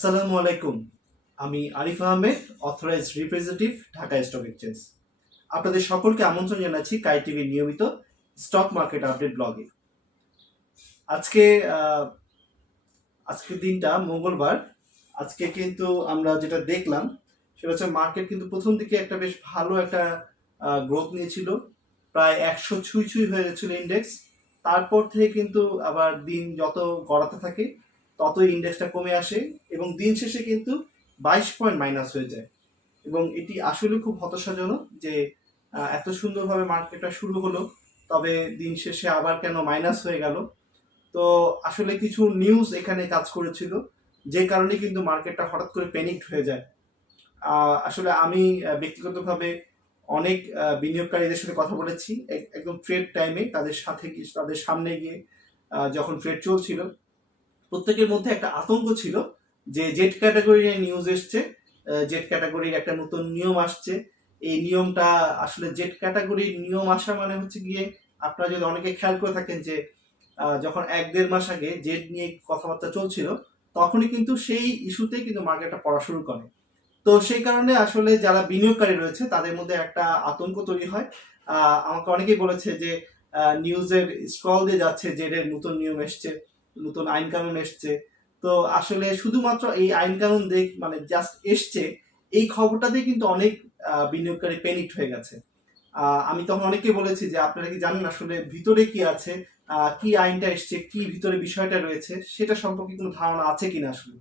আসসালামু আলাইকুম। আমি Arif Ahmed, authorised representative, Dhaka stock exchange. আপনাদের সকলকে আমন্ত্রণ জানাচ্ছি কাই টিভির নিয়মিত স্টক মার্কেট আপডেট ব্লগে। আজকে আহ, আজকের দিনটা মঙ্গলবার। আজকে কিন্তু আমরা যেটা দেখলাম সেটা হচ্ছে মার্কেট কিন্তু প্রথম দিকে একটা বেশ ভালো একটা গ্রোথ নিয়েছিল, প্রায় 100 ছুঁই ছুঁই হয়ে গেছিল ইন্ডেক্স। তারপর থেকে কিন্তু আবার দিন যত গড়াতে থাকে ততই ইন্ডেক্সটা কমে আসে এবং দিন শেষে কিন্তু 22 পয়েন্ট মাইনাস হয়ে যায়। এবং এটি আসলে খুব হতাশাজনক যে এত সুন্দরভাবে মার্কেটটা শুরু হলো, তবে দিন শেষে আবার কেন মাইনাস হয়ে গেল। তো আসলে কিছু নিউজ এখানে কাজ করেছিল, যে কারণে কিন্তু মার্কেটটা হঠাৎ করে প্যানিকড হয়ে যায়। আসলে আমি ব্যক্তিগতভাবে অনেক বিনিয়োগকারীদের সাথে কথা বলেছি একদম ট্রেড টাইমে, তাদের সামনে গিয়ে যখন ট্রেড চলছিল, প্রত্যেকের মধ্যে একটা আতঙ্ক ছিল যে জেড ক্যাটাগরির নিউজ এসছে, জেড ক্যাটাগরির একটা নতুন নিয়ম আসছে। এই নিয়মটা আসলে জেড ক্যাটাগরির নিয়ম আসা মানে হচ্ছে গিয়ে, আপনারা যদি অনেকে খেয়াল করে থাকেন যে যখন 1-1.5 মাস আগে জেড নিয়ে কথাবার্তা চলছিল, তখনই কিন্তু সেই ইস্যুতেই কিন্তু মার্কেটটা পড়া শুরু করে। তো সেই কারণে আসলে যারা বিনিয়োগকারী রয়েছে তাদের মধ্যে একটা আতঙ্ক তৈরি হয়। আমাকে অনেকেই বলেছে যে নিউজের স্ক্রল দিয়ে যাচ্ছে জেডের নতুন নিয়ম এসছে, নতুন আইন কানুন এসছে। তো আসলে শুধুমাত্র এই আইন কানুন মানে জাস্ট এসছে, এই খবরটাতে কিন্তু অনেক বিনিয়োগকারী প্যানিকড হয়ে গেছে। আমি তখন অনেকে বলেছি যে আপনারা কি জানেন আসলে ভিতরে কি আছে, কি আইনটা এসছে, কি ভিতরে বিষয়টা রয়েছে, সেটা সম্পর্কে কোনো ধারণা আছে কিনা আসলে।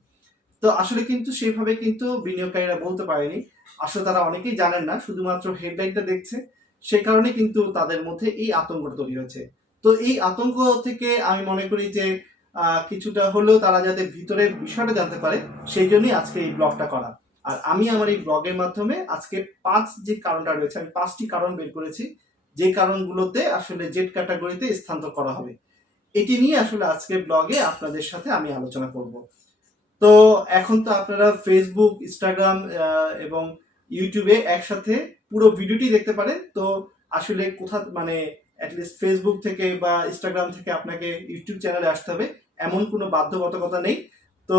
তো আসলে কিন্তু সেভাবে কিন্তু বিনিয়োগকারীরা বলতে পারেনি। আসলে তারা অনেকেই জানেন না, শুধুমাত্র হেডলাইনটা দেখছে, সে কারণে কিন্তু তাদের মধ্যে এই আতঙ্কটা তৈরি হয়েছে। তো এই আতঙ্ক থেকে আমি মনে করি যে কিছুটা হলেও তারা যাতে ভিতরে বিষয়টা জানতে পারে, সেই জন্যই আজকে এই ব্লগটা করা। আর আমি আমার এই ব্লগের মাধ্যমে আজকে যে কারণটা রয়েছে, আমি 5টি কারণ বের করেছি, যে কারণগুলোতে আসলে জেড ক্যাটাগরিতে স্থানান্তর করা হবে। এটি নিয়ে আসলে আজকে ব্লগে আপনাদের সাথে আমি আলোচনা করব। তো এখন তো আপনারা ফেসবুক, ইনস্টাগ্রাম এবং ইউটিউবে একসাথে পুরো ভিডিওটি দেখতে পারেন। তো আসলে মানে অ্যাটলিস্ট ফেসবুক থেকে বা ইনস্টাগ্রাম থেকে আপনাকে ইউটিউব চ্যানেলে আসতে হবে এমন কোনো বাধ্যবাধকতা নেই। তো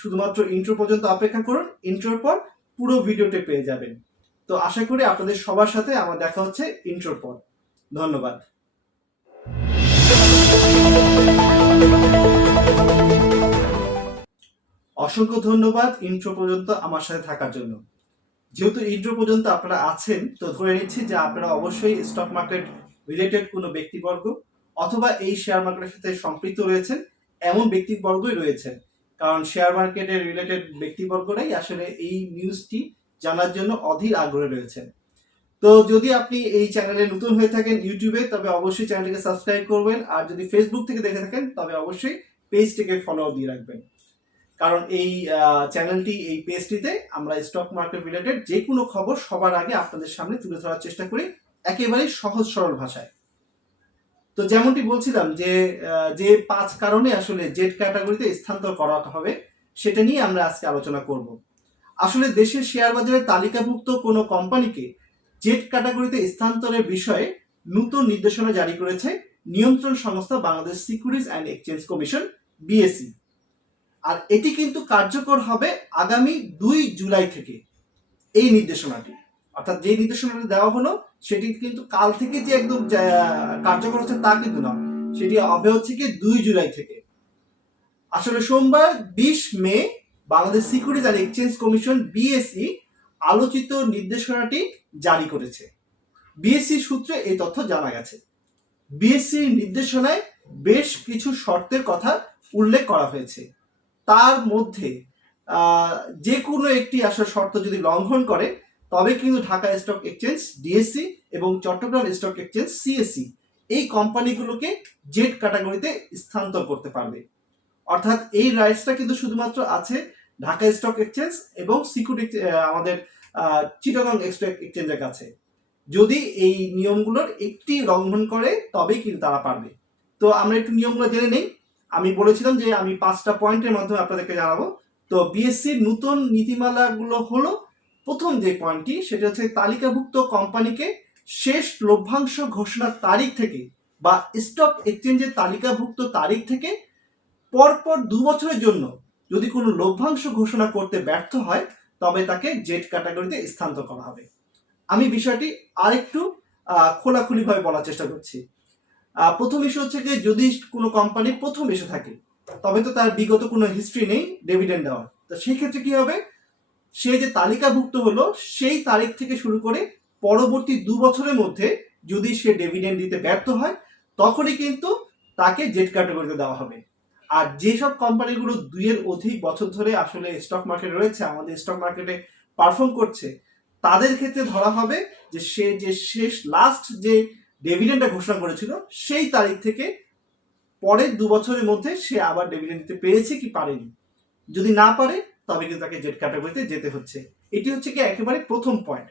শুধুমাত্র ইন্ট্রো পর্যন্ত অপেক্ষা করুন, ইন্ট্রোর পর পুরো ভিডিওটি পেয়ে যাবেন। তো আশা করি আপনাদের সবার সাথে আমার দেখা হচ্ছে ইন্ট্রোর পর। ধন্যবাদ। অসংখ্য ধন্যবাদ ইন্ট্রো পর্যন্ত আমার সাথে থাকার জন্য। যেহেতু ইন্ট্রো পর্যন্ত আপনারা আছেন, তো ধরে নিচ্ছি যে আপনারা অবশ্যই স্টক মার্কেট রিলেটেড কোনো ব্যক্তিবর্গ অথবা এই শেয়ার মার্কেটের সাথে সম্পৃক্ত রয়েছেন এমন ব্যক্তিবর্গই রয়েছেন। কারণ শেয়ার মার্কেটের রিলেটেড ব্যক্তিবর্গরাই আসলে এই নিউজটি জানার জন্য অধীর আগ্রহে রয়েছেন। তো যদি আপনি এই চ্যানেলে নতুন হয়ে থাকেন ইউটিউবে, তবে অবশ্যই চ্যানেলটিকে সাবস্ক্রাইব করবেন। আর যদি ফেসবুক থেকে দেখে থাকেন তবে অবশ্যই পেজটিকে ফলো দিয়ে রাখবেন। কারণ এই চ্যানেলটি, এই পেজটিতে আমরা স্টক মার্কেট রিলেটেড যে কোনো খবর সবার আগে আপনাদের সামনে তুলে ধরার চেষ্টা করি একেবারেই সহজ সরল ভাষায়। তো যেমনটি বলছিলাম যে যে 5 কারণে আসলে জেড ক্যাটাগরিতে স্থানান্তর করা হবে, সেটা নিয়ে আমরা আজকে আলোচনা করব। আসলে দেশের শেয়ার বাজারে তালিকাভুক্ত কোনো কোম্পানিকে জেড ক্যাটাগরিতে স্থানান্তরের বিষয়ে নতুন নির্দেশনা জারি করেছে নিয়ন্ত্রণ সংস্থা Bangladesh securities and exchange commission, BSE. আর এটি কিন্তু কার্যকর হবে আগামী 2 জুলাই থেকে। এই নির্দেশনাটি, অর্থাৎ যে নির্দেশনাটি দেওয়া হলো সেটি কিন্তু কাল থেকে যে একদম কার্যকর হচ্ছে তা কিন্তু না, সেটি হবে হচ্ছে কি 2 জুলাই থেকে। আসলে সোমবার 20 মে Bangladesh securities and exchange commission, BSE, আলোচিত নির্দেশনাটি জারি করেছে। বিএসসি সূত্রে এই তথ্য জানা গেছে। বিএসসি নির্দেশনায় বেশ কিছু শর্তের কথা উল্লেখ করা হয়েছে। তার মধ্যে যে কোনো একটি আসলে শর্ত যদি লঙ্ঘন করে, তবে কিন্তু ঢাকা স্টক এক্সচেঞ্জ, ডিএসসি, এবং চট্টগ্রাম স্টক এক্সচেঞ্জ, সিএসসি, এই কোম্পানিগুলোকে জেড ক্যাটাগরিতে স্থানান্তর করতে পারবে। অর্থাৎ এই রাইটসটা কিন্তু শুধুমাত্র আছে ঢাকা স্টক এক্সচেঞ্জ এবং সিকিউরিটি আমাদের চিটাগং স্টক এক্সচেঞ্জের কাছে। যদি এই নিয়মগুলোর একটি লঙ্ঘন করে তবেই কিন্তু তারা পারবে। তো আমরা একটু নিয়মগুলো জেনে নেই। আমি বলেছিলাম যে আমি 5টা পয়েন্টের মাধ্যমে আপনাদেরকে জানাবো। তো বিএসসির নতুন নীতিমালাগুলো হলো, প্রথম যে পয়েন্টটি সেটা হচ্ছে তালিকাভুক্ত কোম্পানিকে শেষ লভ্যাংশ ঘোষণার তারিখ থেকে বা স্টক এক্সচেঞ্জের তালিকাভুক্ত তারিখ থেকে পরপর 2 বছরের জন্য যদি কোনো লভ্যাংশ ঘোষণা করতে ব্যর্থ হয় তবে তাকে জেড ক্যাটাগরিতে স্থানান্তর করা হবে। আমি বিষয়টি আরেকটু খোলাখুলিভাবে বলার চেষ্টা করছি। প্রথম ইস্যু হচ্ছে কি, যদি কোনো কোম্পানি প্রথম এসে থাকে তবে তো তার বিগত কোনো হিস্ট্রি নেই ডিভিডেন্ড দেওয়ার। তো সেই ক্ষেত্রে কি হবে, সে যে তালিকাভুক্ত হলো সেই তারিখ থেকে শুরু করে পরবর্তী 2 বছরের মধ্যে যদি সে ডিভিডেন্ড দিতে ব্যর্থ হয় তখনই কিন্তু তাকে জেড ক্যাটাগরিতে দেওয়া হবে। আর যেসব কোম্পানিগুলো 2-এর অধিক বছর ধরে আসলে স্টক মার্কেটে রয়েছে, আমাদের স্টক মার্কেটে পারফর্ম করছে, তাদের ক্ষেত্রে ধরা হবে যে সে যে শেষ লাস্ট যে ডিভিডেন্ডটা ঘোষণা করেছিল সেই তারিখ থেকে পরের 2 বছরের মধ্যে সে আবার ডিভিডেন্ড দিতে পেরেছে কি পারেনি। যদি না পারে তবে কিন্তু তাকে জেড ক্যাটাগরিতে যেতে হচ্ছে। এটি হচ্ছে কি একেবারে প্রথম পয়েন্ট।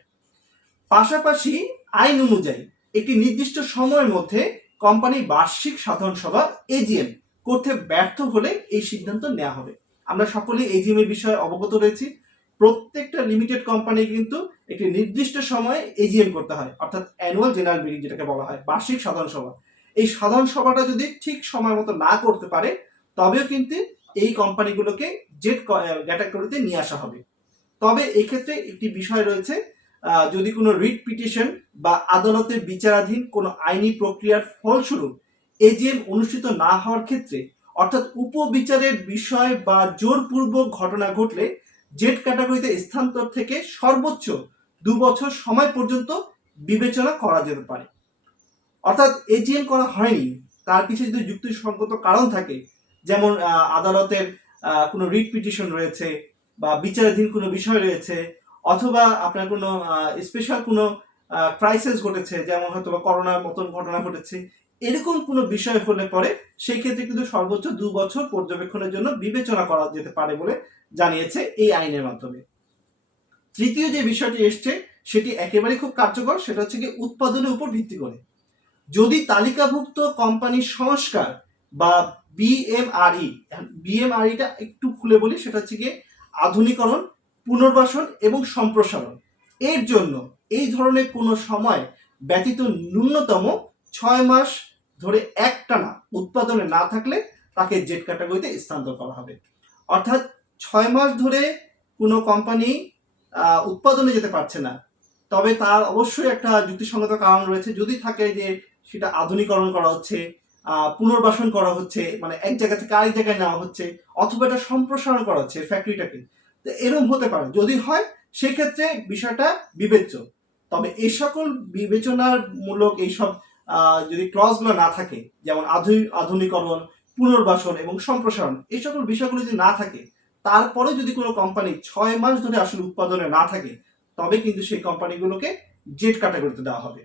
পাশাপাশি আইন অনুযায়ী একটি নির্দিষ্ট সময়ের মধ্যে কোম্পানির বার্ষিক সাধারণ সভা এজিএম করতে ব্যর্থ হলে এই সিদ্ধান্ত নেওয়া হবে। আমরা সকলেই এজিএম এর বিষয়ে অবগত রয়েছি। প্রত্যেকটা লিমিটেড কোম্পানি কিন্তু একটি নির্দিষ্ট সময়ে এজিএম করতে হয়, অর্থাৎ অ্যানুয়াল জেনারেল মিটিং যেটাকে বলা হয়, বার্ষিক সাধারণ সভা। এই সাধারণ সভাটা যদি ঠিক সময় মতো না করতে পারে তবেও কিন্তু এই কোম্পানিগুলোকে জেড ক্যাটাগরিতে নিয়ে আসা হবে। তবে এক্ষেত্রে একটি বিষয় রয়েছে, যদি কোনো রিট পিটিশন বা আদালতের বিচারাধীন কোনো আইনি প্রক্রিয়ার ফলস্বরূপ এজিএম অনুষ্ঠিত না হওয়ার ক্ষেত্রে, অর্থাৎ উপবিচারের বিষয় বা জোরপূর্বক ঘটনা ঘটলে জেড ক্যাটাগরিতে স্থানান্তর থেকে সর্বোচ্চ 2 বছর সময় পর্যন্ত বিবেচনা করা যেতে পারে। অর্থাৎ এজিএম করা হয়নি, তার পিছনে যদি যুক্তিসঙ্গত কারণ থাকে, যেমন আদালতের কোনো রিট পিটিশন রয়েছে বা বিচারাধীন কোনো বিষয় রয়েছে, অথবা আপনার কোনো স্পেশাল কোনো ক্রাইসিস ঘটেছে, যেমন হয়তো বা করোনার মতন ঘটনা ঘটেছে, এরকম কোনো বিষয় হলে পরে সেই ক্ষেত্রে কিন্তু সর্বোচ্চ 2 বছর পর্যবেক্ষণের জন্য বিবেচনা করা যেতে পারে বলে জানিয়েছে এই আইনের মাধ্যমে। তৃতীয় যে বিষয়টি এসছে সেটি একেবারে খুব কার্যকর, সেটা হচ্ছে কি উৎপাদনের উপর ভিত্তি করে। যদি তালিকাভুক্ত কোম্পানির সংস্কার বা বিএমআরইটা একটু খুলে বলি, সেটা হচ্ছে গিয়ে আধুনিকরণ, পুনর্বাসন এবং সম্প্রসারণ এর জন্য এই ধরনের কোনো সময় ব্যতীত ন্যূনতম 6 মাস ধরে একটানা উৎপাদনে না থাকলে তাকে জেড ক্যাটাগরিতে স্থানান্তর করা হবে। অর্থাৎ 6 মাস ধরে কোনো কোম্পানি উৎপাদনে যেতে পারছে না, তবে তার অবশ্যই একটা যুক্তিসঙ্গত কারণ রয়েছে। যদি থাকে যে সেটা আধুনিকরণ করা হচ্ছে, পুনর্বাসন করা হচ্ছে, মানে এক জায়গা থেকে আরেক জায়গায় নেওয়া হচ্ছে, অথবা এটা সম্প্রসারণ করা হচ্ছে ফ্যাক্টরিটাকে, তো এরকম হতে পারে। যদি হয় সেক্ষেত্রে বিষয়টা বিবেচ্য। তবে এই সকল বিবেচনামূলক এইসব যদি ক্লজগুলো না থাকে, যেমন আধুনিকরণ, পুনর্বাসন এবং সম্প্রসারণ, এই সকল বিষয়গুলো যদি না থাকে, তারপরে যদি কোনো কোম্পানি 6 মাস ধরে আসলে উৎপাদনে না থাকে তবে কিন্তু সেই কোম্পানিগুলোকে জেড ক্যাটাগরিতে দেওয়া হবে।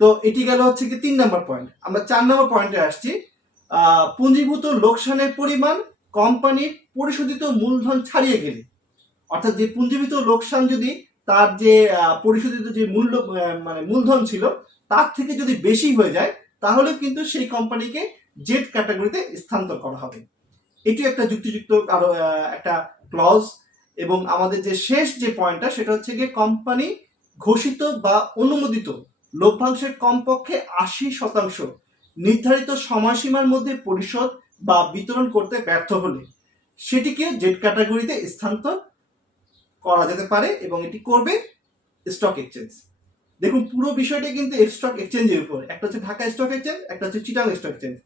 তো এটি গেল হচ্ছে কি 3 নম্বর পয়েন্ট। আমরা 4 নম্বর পয়েন্টে আসছি। পুঞ্জীভূত লোকসানের পরিমাণ কোম্পানির পরিশোধিত মূলধন ছাড়িয়ে গেলে, অর্থাৎ যে পুঞ্জীভূত লোকসান যদি তার যে পরিশোধিত যে মানে মূলধন ছিল তার থেকে যদি বেশি হয়ে যায় তাহলে কিন্তু সেই কোম্পানিকে জেড ক্যাটাগরিতে স্থানান্তর করা হবে। এটি একটা যুক্তিযুক্ত আরো একটা ক্লজ। এবং আমাদের যে শেষ যে পয়েন্টটা সেটা হচ্ছে গিয়ে কোম্পানি ঘোষিত বা অনুমোদিত লভ্যাংশের কমপক্ষে 80% নির্ধারিত সময়সীমার মধ্যে পরিশোধ বা বিতরণ করতে ব্যর্থ হলে সেটিকে জেড ক্যাটাগরিতে স্থানান্তর করা যেতে পারে, এবং এটি করবে স্টক এক্সচেঞ্জ। দেখুন, পুরো বিষয়টা কিন্তু স্টক এক্সচেঞ্জের উপর। একটা হচ্ছে ঢাকা স্টক এক্সচেঞ্জ, একটা হচ্ছে Chittagong stock exchange.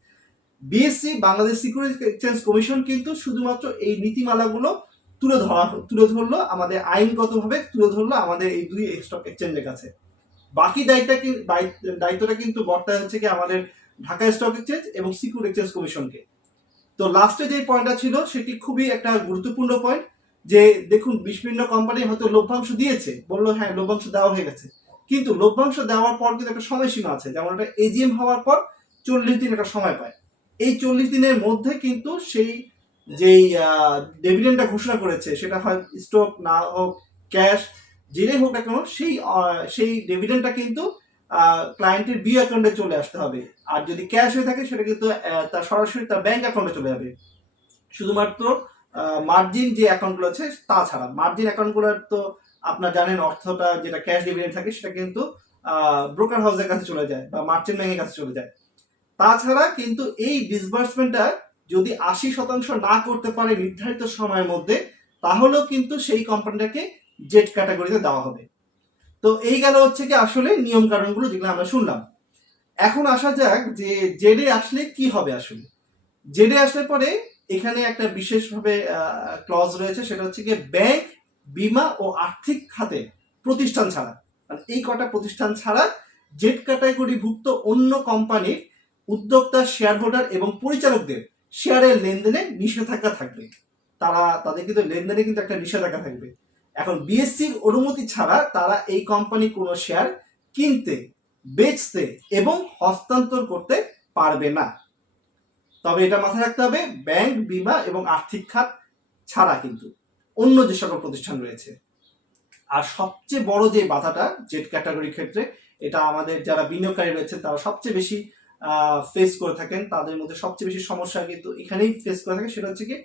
BSc Bangladesh security exchange commission কিন্তু শুধুমাত্র এই নীতিমালাগুলো তুলে ধরলো, আমাদের আইনগতভাবে তুলে ধরলো আমাদের এই 2 স্টক এক্সচেঞ্জের কাছে। বাকি দায়িত্বটা কিন্তু বর্তায় হচ্ছে কি আমাদের ঢাকা স্টক এক্সচেঞ্জ এবং সিকিউরিটি এক্সচেঞ্জ কমিশনকে। তো লাস্টে যে পয়েন্টটা ছিল সেটি খুবই একটা গুরুত্বপূর্ণ পয়েন্ট, যে দেখুন বিভিন্ন কোম্পানি হয়তো লভ্যাংশ দিয়েছে, বললো হ্যাঁ লভ্যাংশ দেওয়া হয়ে গেছে, কিন্তু লভ্যাংশ দেওয়ার পর কিন্তু একটা সময়সীমা আছে। যেমন একটা এজিএম হওয়ার পর 40 দিন একটা সময় পায়। এই 40 দিনের মধ্যে কিন্তু সেই যেই ডিভিডেন্ডটা ঘোষণা করেছে, সেটা হয় স্টক না হোক ক্যাশ, যেটাই হোক না কেন, সেই ডিভিডেন্ডটা কিন্তু ক্লায়েন্টের বি অ্যাকাউন্টে চলে আসতে হবে। আর যদি ক্যাশ হয়ে থাকে সেটা কিন্তু তার সরাসরি তার ব্যাংক অ্যাকাউন্টে চলে যাবে। শুধুমাত্র মার্জিন যে অ্যাকাউন্টগুলো আছে তাছাড়া, মার্জিন অ্যাকাউন্টগুলোর তো আপনার জানেন অর্থটা যেটা ক্যাশ ডিভিডেন্ড থাকে সেটা কিন্তু ব্রোকার হাউসের কাছে চলে যায় বা মার্চেন্ট ব্যাংকের কাছে চলে যায়। তাছাড়া কিন্তু এই ডিসবার্সমেন্টটা যদি 80% না করতে পারে নির্ধারিত সময়ের মধ্যে, তাহলেও কিন্তু সেই কোম্পানিটাকে জেড ক্যাটাগরিতে দেওয়া হবে। তো এই গেল হচ্ছে কি আসলে নিয়ম কানুনগুলো যেগুলো আমরা শুনলাম। এখন আসা যাক যে জেডে আসলে কি হবে। আসলে জেডে আসলে পরে এখানে একটা বিশেষভাবে ক্লজ রয়েছে, সেটা হচ্ছে কি ব্যাংক, বিমা ও আর্থিক খাতে প্রতিষ্ঠান ছাড়া, মানে এই কটা প্রতিষ্ঠান ছাড়া জেড ক্যাটাগরিভুক্ত অন্য কোম্পানির উদ্যোক্তা, শেয়ার হোল্ডার এবং পরিচালকদের শেয়ারের লেনদেনে নিষেধাজ্ঞা থাকবে। তাদের কিন্তু লেনদেনে কিন্তু একটা নিষেধাজ্ঞা থাকবে। এখন বিএসসির অনুমতি ছাড়া তারা এই কোম্পানি কোনো শেয়ার কিনতে, বেচতে এবং হস্তান্তর করতে পারবে না। তবে এটা মাথায় রাখতে হবে, ব্যাংক, বিমা এবং আর্থিক খাত ছাড়া কিন্তু অন্য যে সকল প্রতিষ্ঠান রয়েছে। আর সবচেয়ে বড় যে বাধাটা জেড ক্যাটাগরির ক্ষেত্রে, এটা আমাদের যারা বিনিয়োগকারী রয়েছে তারা সবচেয়ে বেশি ফেস করে থাকেন, তাদের মধ্যে সবচেয়ে বেশি সমস্যা কিন্তু এখানেই ফেস করে থাকে। সেটা হচ্ছে কি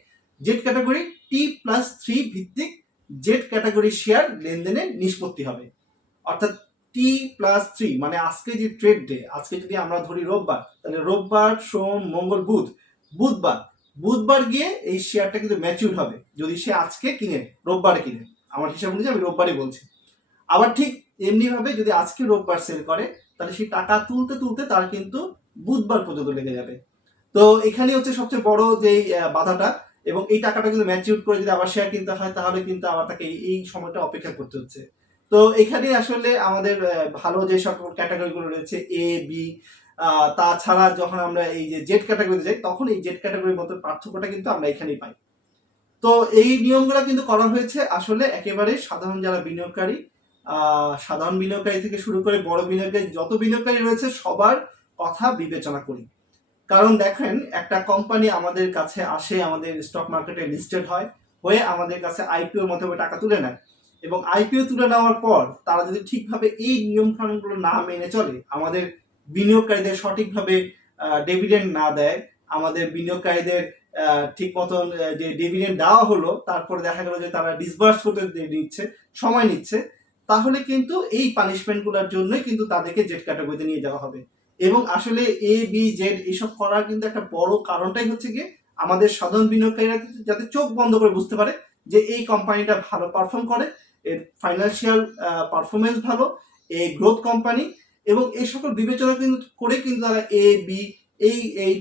জেড ক্যাটাগরি T+3 ভিত্তিক জেড ক্যাটাগরি শেয়ার লেনদেনে নিষ্পত্তি হবে। অর্থাৎ T+3 মানে আজকে যে ট্রেড ডে, আজকে যদি আমরা ধরি রোববার, তাহলে রোববার, সোম, মঙ্গল, বুধবার গিয়ে এই শেয়ারটা কিন্তু ম্যাচিউর হবে যদি সে আজকে কিনে, রোববারে কিনে। আমার হিসাব অনুযায়ী আমি রোববারই বলছি। আবার ঠিক এমনি ভাবে যদি আজকে রোববার সেল করে, তাহলে সেই টাকা তুলতে তুলতে তার কিন্তু বুধবার পর্যন্ত লেগে যাবে। তো এখানে হচ্ছে সবচেয়ে বড় যে বাধাটা, এবং এই টাকাটা কিন্তু ম্যাচিউর করে যদি আবার শেয়ার কিনতে হয়, তাহলে কিন্তু আবার তাকে এই সময়টা অপেক্ষা করতে হচ্ছে। তো এখানে আসলে আমাদের ভালো যে সকল ক্যাটাগরিগুলো রয়েছে এ, বি, তাছাড়া যখন আমরা এই যে জেড ক্যাটাগরিতে যাই, তখন এই জেড ক্যাটাগরির মধ্যে পার্থক্যটা কিন্তু আমরা এখানেই পাই। তো এই নিয়মগুলো কিন্তু করা হয়েছে আসলে একেবারে সাধারণ যারা বিনিয়োগকারী, সাধারণ বিনিয়োগকারী থেকে শুরু করে বড় বিনিয়োগকারী, যত বিনিয়োগকারী রয়েছে সবার কথা বিবেচনা করি। কারণ দেখেন, একটা কোম্পানি আমাদের কাছে আসে, আমাদের স্টক মার্কেটে লিস্টেড হয়ে আমাদের কাছে আইপিওর মাধ্যমে টাকা তুলে নেয়, এবং আইপিও তুলে নেওয়ার পর তারা যদি ঠিকভাবে এই নিয়ম কানুনগুলো না মেনে চলে, আমাদের বিনিয়োগকারীদের সঠিকভাবে ডিভিডেন্ড না দেয়, আমাদের বিনিয়োগকারীদের ঠিক মতন যে ডিভিডেন্ড দেওয়া হলো তারপরে দেখা গেল যে তারা ডিসবার্স করতে সময় নিচ্ছে, তাহলে কিন্তু এই পানিশমেন্টগুলোর জন্যই কিন্তু তাদেরকে জেড ক্যাটাগরিতে নিয়ে যাওয়া হবে। এবং আসলে এ, বি, জেড এইসব করার কিন্তু একটা বড় কারণটাই হচ্ছে গিয়ে আমাদের সাধারণ বিনিয়োগকারীরা যাতে চোখ বন্ধ করে বুঝতে পারে যে এই কোম্পানিটা ভালো পারফর্ম করে, এর ফাইন্যান্সিয়াল পারফরমেন্স ভালো, এই গ্রোথ কোম্পানি, এবং এই সকল বিবেচনা কিন্তু করে কিন্তু তারা এ, বি এই এই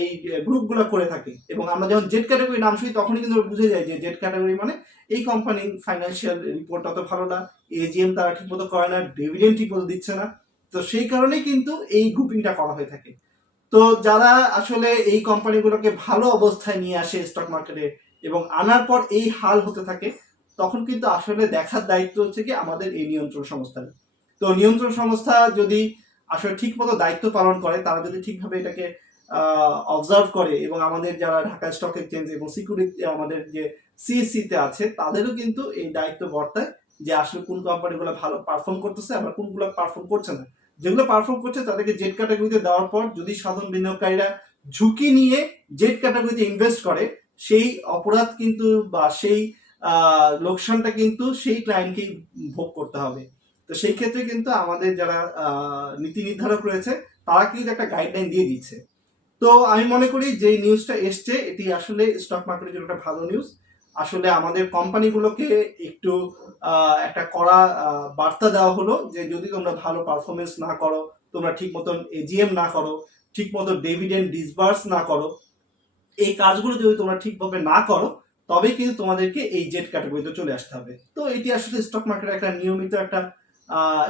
এই গ্রুপগুলো করে থাকে। এবং আমরা যখন জেড ক্যাটাগরি নাম শুনি তখনই কিন্তু বুঝে যায় যে জেড ক্যাটাগরি মানে এই কোম্পানির ফাইন্যান্সিয়াল রিপোর্ট অত ভালো না, এজিএম তারা ঠিকমতো করে না, ডিভিডেন্ড ঠিকমতো দিচ্ছে না। তো সেই কারণেই কিন্তু এই গ্রুপিংটা করা হয়ে থাকে। তো যারা আসলে এই কোম্পানিগুলোকে ভালো অবস্থায় নিয়ে আসে স্টক মার্কেটে এবং আনার পর এই হাল হতে থাকে, তখন কিন্তু আসলে দেখার দায়িত্ব হচ্ছে কি আমাদের এই নিয়ন্ত্রণ সংস্থার। তো নিয়ন্ত্রণ সংস্থা যদি আসলে ঠিক মতো দায়িত্ব পালন করে, তারা যদি ঠিকভাবে এটাকে অবজার্ভ করে, এবং আমাদের যারা ঢাকা স্টক এক্সচেঞ্জ এবং সিকিউরিটি আমাদের যে সিএসসি তে আছে, তাদেরও কিন্তু এই দায়িত্ব বর্তায় যে আসলে কোন কোম্পানিগুলো ভালো পারফর্ম করতেছে আবার কোনগুলো পারফর্ম করছে না। যেগুলো পারফর্ম করছে তাদেরকে জেড ক্যাটাগরিতে দেওয়ার পর যদি সাধারণ বিনিয়োগকারীরা ঝুঁকি নিয়ে জেড ক্যাটাগরিতে ইনভেস্ট করে, সেই অপরাধ কিন্তু বা সেই লোকসানটা কিন্তু সেই ক্লায়েন্টকেই ভোগ করতে হবে। তো সেই ক্ষেত্রে কিন্তু আমাদের যারা নীতি নির্ধারক রয়েছে তারা কিন্তু একটা গাইডলাইন দিয়ে দিচ্ছে। তো আমি মনে করি যে নিউজটা এসছে এটি আসলে স্টক মার্কেটের জন্য একটা ভালো নিউজ। আসলে আমাদের কোম্পানিগুলোকে একটু একটা কড়া বার্তা দেওয়া হলো যে যদি তোমরা ভালো পারফরমেন্স না করো, তোমরা ঠিক মতন এজিএম না করো, ঠিক মতো ডিভিডেন্ড ডিসবার্স না করো, এই কাজগুলো যদি তোমরা ঠিকভাবে না করো, তবে কিন্তু তোমাদেরকে এই জেড ক্যাটাগরিতে চলে আসতে হবে। তো এটি আসলে স্টক মার্কেটের একটা নিয়মিত একটা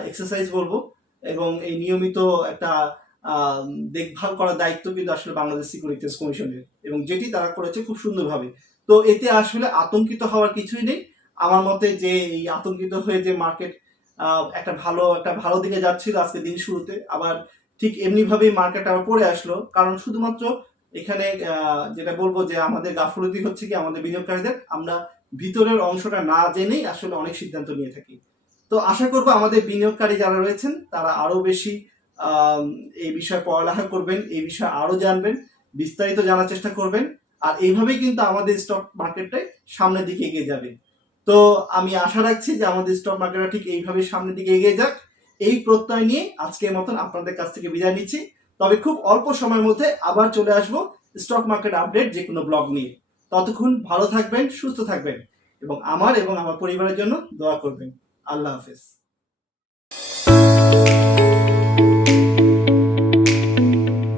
এক্সারসাইজ বলবো, এবং এই নিয়মিত একটা দেখভাল করার দায়িত্ব কিন্তু আসলে বাংলাদেশ সিকিউরিটিজ কমিশনের, এবং যেটি তারা করেছে খুব সুন্দরভাবে। তো এতে আসলে আতঙ্কিত হওয়ার কিছুই নেই আমার মতে, যে এই আতঙ্কিত হয়ে যে মার্কেট একটা ভালো দিকে যাচ্ছিল আজকে দিন শুরুতে, আবার ঠিক এমনি ভাবেই মার্কেট আবার পড়ে আসলো। কারণ শুধুমাত্র এখানে যেটা বলবো যে আমাদের গাফলতি হচ্ছে কি আমাদের বিনিয়োগকারীদের, আমরা ভিতরের অংশটা না জেনেই আসলে অনেক সিদ্ধান্ত নিয়ে থাকি। তো আশা করবো আমাদের বিনিয়োগকারী যারা রয়েছেন তারা আরো বেশি এই বিষয়ে পড়ালেখা করবেন, এই বিষয়ে আরো জানবেন, বিস্তারিত জানার চেষ্টা করবেন, আর এইভাবেই কিন্তু আমাদের স্টক মার্কেটটাই সামনের দিকে এগিয়ে যাবে। তো আমি আশা রাখছি যে আমাদের স্টক মার্কেটটা ঠিক এইভাবে সামনের দিকে এগিয়ে যাক, এই প্রত্যয় নিয়ে আজকের মতন আপনাদের কাছ থেকে বিদায় নিচ্ছি। তবে খুব অল্প সময়ের মধ্যে আবার চলে আসবো স্টক মার্কেট আপডেট যে কোনো ব্লগ নিয়ে। ততক্ষণ ভালো থাকবেন, সুস্থ থাকবেন এবং আমার পরিবারের জন্য দোয়া করবেন। আল্লাহ হাফেজ।